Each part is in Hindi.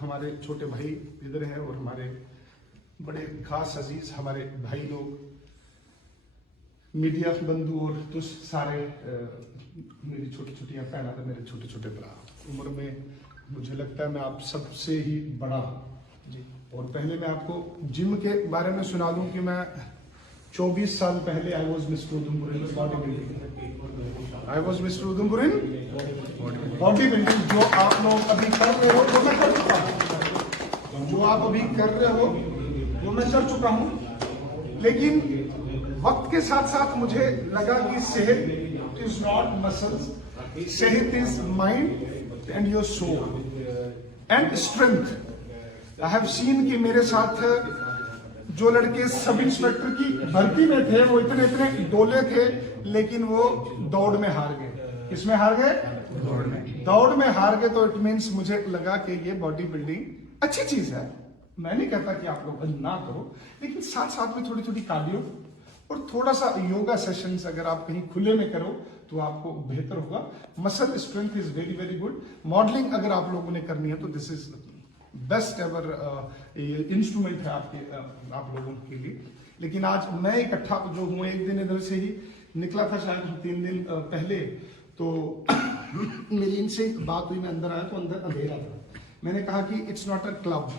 हमारे छोटे भाई इधर हैं और हमारे बड़े खास अजीज हमारे भाई लोग, मीडिया बंधु और तुझ सारे मेरी छोटी छोटियां भैन और मेरे छोटे छोटे भरा। उम्र में मुझे लगता है मैं आप सबसे ही बड़ा हूँ जी। और पहले मैं आपको जिम के बारे में सुना दूं कि मैं 24 साल पहले I was mister Udhampur in body building. I was mister Udhampur in body building. जो आप लोग अभी कर रहे हो वो मैं कर चुका हूँ, जो आप अभी कर रहे हो वो मैं कर चुका हूँ। लेकिन वक्त के साथ साथ मुझे लगा कि सेहत इज नॉट मसल्स, सेहत is mind and your soul and strength. I have seen कि मेरे साथ जो लड़के सब इंस्पेक्टर की भर्ती में थे वो इतने इतने डोले थे, लेकिन वो दौड़ में हार गए। किसमें हार गए? दौड़ में हार गए। तो इट मीन्स मुझे लगा कि ये बॉडी बिल्डिंग अच्छी चीज है। मैं नहीं कहता कि आप लोग ना करो, लेकिन साथ साथ में थोड़ी थोड़ी कार्डियो और थोड़ा सा योगा सेशंस अगर आप कहीं खुले में करो तो आपको बेहतर होगा। Muscle strength is very very good. Modelling अगर आप लोगों ने करनी है तो this is best ever instrument है आपके आप लोगों के लिए। लेकिन आज मैं इकट्ठा जो हूँ, एक दिन इधर से ही निकला था, शायद 3 दिन पहले, तो मेरी इनसे बात हुई। मैं अंदर आया तो अंदर अंधेरा था। मैंने कहा कि इट्स नॉट अ क्लब।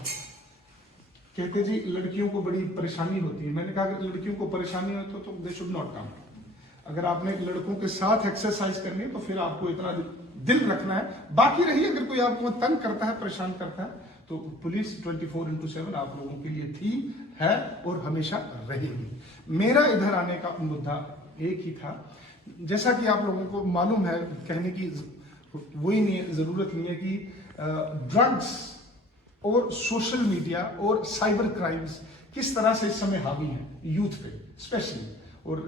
कहते जी लड़कियों को बड़ी परेशानी होती है। मैंने कहा अगर लड़कियों को परेशानी हो तो दे शुड नॉट कम। अगर आपने लड़कों के साथ एक्सरसाइज करनी है तो फिर आपको इतना दिल रखना है। बाकी रही अगर कोई आपको तंग करता है, परेशान करता है, तो पुलिस 24/7 आप लोगों के लिए थी, है और हमेशा रहेगी। मेरा इधर आने का मुद्दा एक ही था। जैसा कि आप लोगों को मालूम है, कहने की वही नहीं जरूरत नहीं है कि ड्रग्स और सोशल मीडिया और साइबर क्राइम्स किस तरह से इस समय हावी हैं यूथ पे स्पेशली। और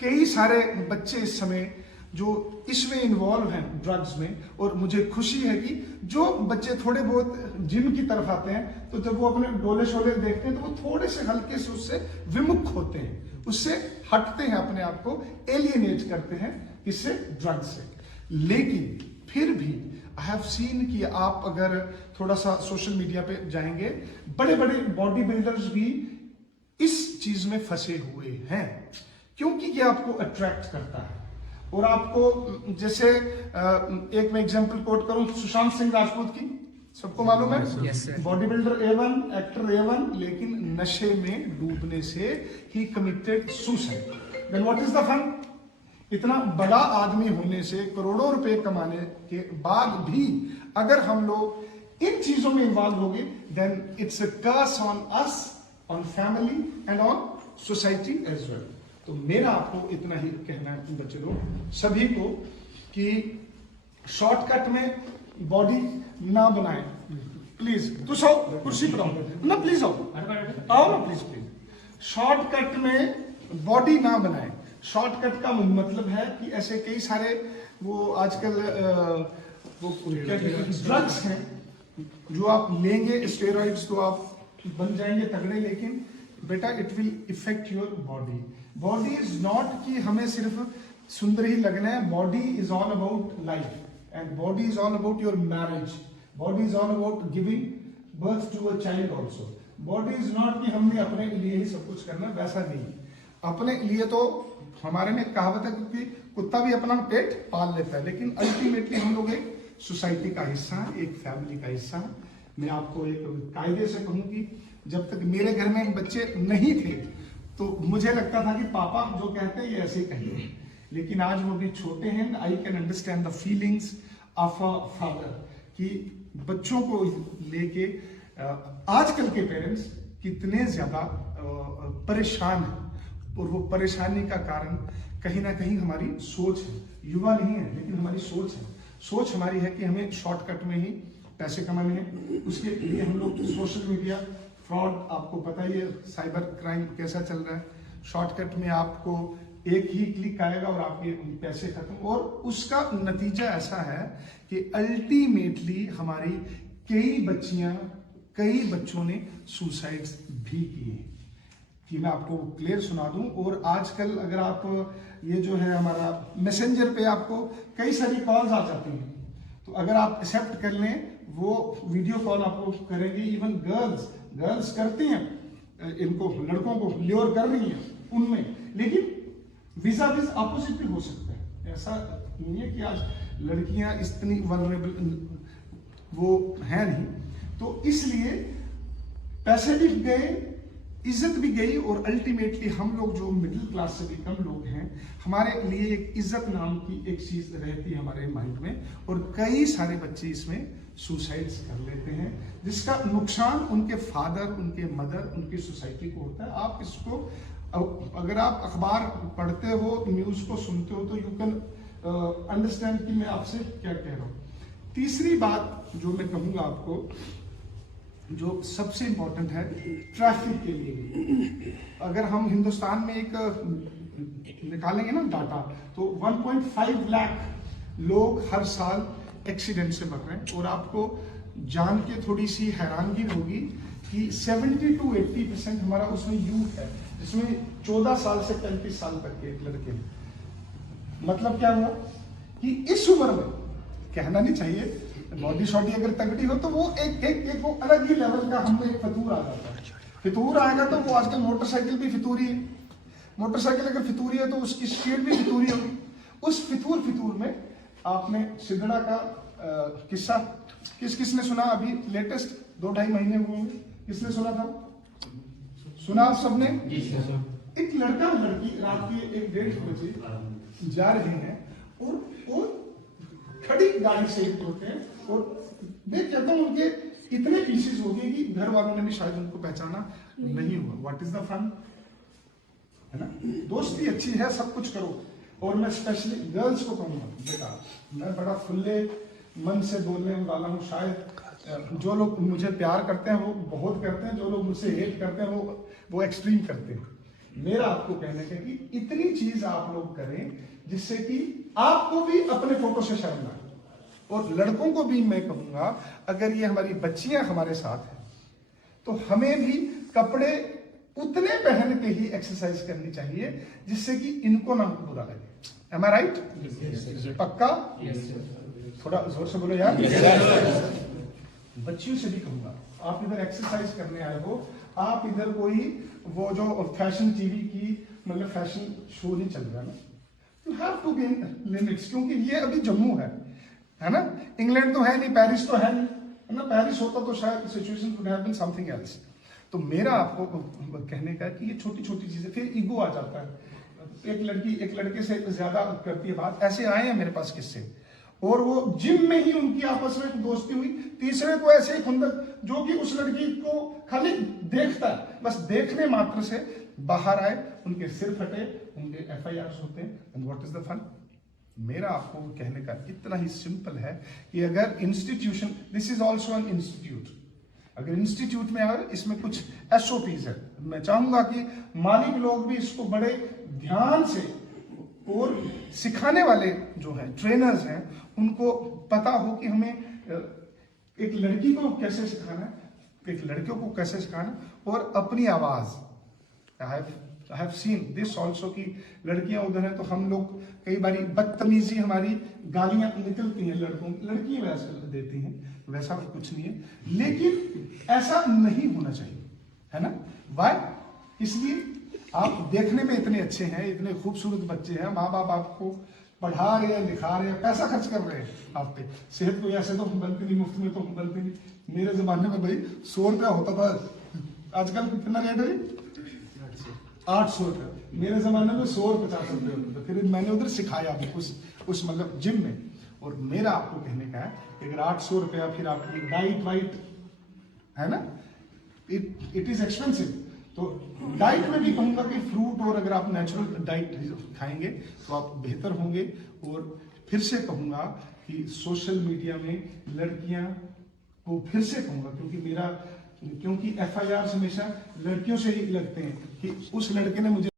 कई सारे बच्चे इस समय जो इसमें इन्वॉल्व हैं ड्रग्स में। और मुझे खुशी है कि जो बच्चे थोड़े बहुत जिम की तरफ आते हैं तो जब वो अपने डोले शोले देखते हैं तो वो थोड़े से हल्के से उससे विमुख होते हैं, उससे हटते हैं, अपने आप को एलियनेट करते हैं इससे, ड्रग्स से। लेकिन फिर भी आई हैव सीन कि आप अगर थोड़ा सा सोशल मीडिया पे जाएंगे, बड़े बड़े बॉडी बिल्डर्स भी इस चीज में फंसे हुए हैं, क्योंकि ये आपको अट्रैक्ट करता है। और आपको जैसे एक मैं एग्जांपल कोट करूं सुशांत सिंह राजपूत की, सबको मालूम है, body builder A1, actor A1, लेकिन नशे में डूबने से ही committed suicide. Then what is the fun? इतना बड़ा आदमी होने से, करोड़ों रुपए कमाने के बाद भी अगर हम लोग इन चीजों में इन्वॉल्व हो गए, then it's a curse on us, on family and on society as well. तो मेरा आपको इतना ही कहना है बच्चे लोग सभी को कि शॉर्टकट में बॉडी ना बनाए प्लीज। तो सो कुर्सी पर आओ ना, प्लीज आओ ना, प्लीज प्लीज। शॉर्टकट में बॉडी ना बनाए। शॉर्टकट का मतलब है कि ऐसे कई सारे वो आजकल वो क्या ड्रग्स हैं जो आप लेंगे, स्टेरॉइड्स, तो आप बन जाएंगे तगड़े। लेकिन बेटा it will effect your body. Body is not कि हमें सिर्फ सुंदर ही लगना है। Body is all about life and body is all about your marriage. Body is all about giving birth to a child also. Body is not कि हमने अपने लिए ही सब कुछ करना, वैसा नहीं। अपने लिए तो हमारे में कहावत है कि कुत्ता भी अपना पेट पाल लेता है, लेकिन अल्टीमेटली हम लोग एक सोसाइटी का हिस्सा है, एक फैमिली का हिस्सा है। मैं आपको एक कायदे से कहूँ कि जब तक मेरे घर में बच्चे नहीं थे तो मुझे लगता था कि पापा जो कहते हैं ये ऐसे ही कहेंगे, लेकिन आज वो भी छोटे हैं। I can understand the feelings of a father कि बच्चों को लेके आजकल के पेरेंट्स कितने ज्यादा परेशान हैं। और वो परेशानी का कारण कहीं ना कहीं हमारी सोच है। युवा नहीं है, लेकिन हमारी सोच है। सोच हमारी है कि हमें शॉर्टकट में ही पैसे कमाने हैं। उसके लिए हम लोग सोशल मीडिया फ्रॉड, आपको पता ही है साइबर क्राइम कैसा चल रहा है। शॉर्टकट में आपको एक ही क्लिक आएगा और आपके पैसे खत्म। और उसका नतीजा ऐसा है कि अल्टीमेटली हमारी कई बच्चियां, कई बच्चों ने सुसाइड्स भी किए कि मैं आपको क्लियर सुना दूं। और आजकल अगर आप ये जो है हमारा मैसेंजर पे आपको कई सारी कॉल्स आ जाती हैं, तो अगर आप एक्सेप्ट कर लें वो वीडियो कॉल आपको करेंगे। इवन गर्ल्स करती हैं, इनको लड़कों को ल्योर कर रही हैं उनमें, लेकिन वीजा विज अपोजिट भी हो सकता है। ऐसा नहीं है कि आज लड़कियां इतनी वल्नरेबल वो है नहीं। तो इसलिए पैसे भी गए, इज्जत भी गई, और अल्टीमेटली हम लोग जो मिडिल क्लास से भी कम लोग हैं, हमारे लिए एक इज्जत नाम की एक चीज रहती है हमारे माइंड में, और कई सारे बच्चे इसमें सुसाइड्स कर लेते हैं, जिसका नुकसान उनके फादर, उनके मदर, उनकी सोसाइटी को होता है। आप इसको, अगर आप अखबार पढ़ते हो, न्यूज को सुनते हो, तो यू कैन अंडरस्टैंड कि मैं आपसे क्या कह रहा हूं। तीसरी बात जो मैं कहूंगा आपको, जो सबसे इंपॉर्टेंट है ट्रैफिक के लिए भी, अगर हम हिंदुस्तान में एक निकालेंगे ना डाटा, तो 1.5 लाख लोग हर साल एक्सीडेंट से मर रहे हैं। और आपको जान के थोड़ी सी हैरानगी होगी कि 70 to 80% हमारा उसमें यूथ है, जिसमें 14 साल से 35 साल तक के लड़के। मतलब क्या हुआ कि इस उम्र में, कहना नहीं चाहिए, बॉडी शॉडी अगर तगड़ी हो तो वो एक वो अलग ही लेवल का हमको एक फितूर आ जाता है। फितूर आएगा तो वो, आजकल मोटरसाइकिल भी फितूरी है, मोटरसाइकिल अगर फितूरी है तो उसकी स्पीड भी फितूरी होगी। उस फितूर में आपने सिदड़ा का किस्सा किसने सुना? अभी लेटेस्ट 2-2.5 महीने हुए होंगे, किसने सुना था? सुना आप सबने? एक लड़का लड़की रात के 1-1:30 बजे जा रहे हैं, और वो खड़ी गाड़ी से होते हैं, और देख कहता हूं उनके इतने पीसेस हो गए कि घर वालों ने भी शायद उनको पहचाना नहीं हुआ। व्हाट इज द फन, है ना? दोस्ती अच्छी है, सब कुछ करो। और मैं स्पेशली गर्ल्स को कहूंगा, बेटा मैं बड़ा खुले मन से बोलने वाला हूँ। शायद जो लोग मुझे प्यार करते हैं वो बहुत करते हैं, जो लोग मुझसे हेट करते हैं वो एक्सट्रीम करते हैं। मेरा आपको कहने का कि इतनी चीज आप लोग करें जिससे कि आपको भी अपने फोटो से शर्म ना आए। और लड़कों को भी मैं कहूंगा, अगर ये हमारी बच्चियां हमारे साथ हैं तो हमें भी कपड़े उतने पहन के ही एक्सरसाइज करनी चाहिए जिससे कि इनको ना बुरा लगे। एम आई राइट? पक्का? थोड़ा जोर से बोलो यार। बच्चियों से भी कहूंगा, आप इधर एक्सरसाइज करने आए हो, आप इधर कोई वो जो फैशन टीवी की मतलब फैशन शो नहीं चल रहा ना, you have to be in limits, क्योंकि ये अभी जम्मू है ना? इंग्लैंड तो है नहीं, पेरिस तो है नहीं, है ना? पेरिस होता तो शायद situation would have been something else. तो मेरा आपको कहने का कि ये छोटी छोटी चीजें, फिर ईगो आ जाता है। एक लड़की एक लड़के से ज्यादा करती है बात। ऐसे आए हैं मेरे पास किस्से, और वो जिम में ही उनकी आपस में दोस्ती हुई। तीसरे को ऐसे ही खुंदक, जो कि उस लड़की को खाली देखता है, बस देखने मात्र से बाहर आए, उनके सिर फटे, उनके FIRs होते हैं। And what is the fun? मेरा आपको कहने का इतना ही सिंपल है कि अगर institution, this is also an institute, अगर इंस्टीट्यूट में अगर इसमें कुछ SOPs है, मैं चाहूंगा कि मालिक लोग भी इसको बड़े ध्यान से, और सिखाने वाले जो हैं ट्रेनर्स हैं उनको पता हो कि हमें एक लड़की को कैसे सिखाना है, एक लड़कियों को कैसे सिखाना है, और अपनी आवाज। आई हैव सीन दिस ऑल्सो कि लड़कियां उधर हैं तो हम लोग कई बारी बदतमीजी, हमारी गालियां निकलती हैं लड़कों, लड़कियां वैसा देती हैं, वैसा कुछ नहीं है, लेकिन ऐसा नहीं होना चाहिए, है ना? वाई? इसलिए आप देखने में इतने अच्छे हैं, इतने खूबसूरत बच्चे हैं, माँ बाप आपको पढ़ा रहे हैं, लिखा रहे हैं, पैसा खर्च कर रहे हैं आप पे। सेहत कोई ऐसे तो बनती नहीं, मुफ्त में तो बनती नहीं। मेरे जमाने में भाई 100 रुपया होता था, आजकल कितना रेट है? 800 रुपया। मेरे जमाने में 100 और 50 रुपये होता था। फिर मैंने उधर सिखाया भी उस मतलब जिम में। और मेरा आपको कहने का है कि अगर 800 रुपया, फिर आपकी डाइट वाइट है ना, इट इज एक्सपेंसिव। तो डाइट में भी कहूंगा कि फ्रूट, और अगर आप नेचुरल डाइट खाएंगे तो आप बेहतर होंगे। और फिर से कहूंगा कि सोशल मीडिया में लड़कियां को फिर से कहूंगा, क्योंकि FIRs हमेशा लड़कियों से ही लगते हैं कि उस लड़के ने मुझे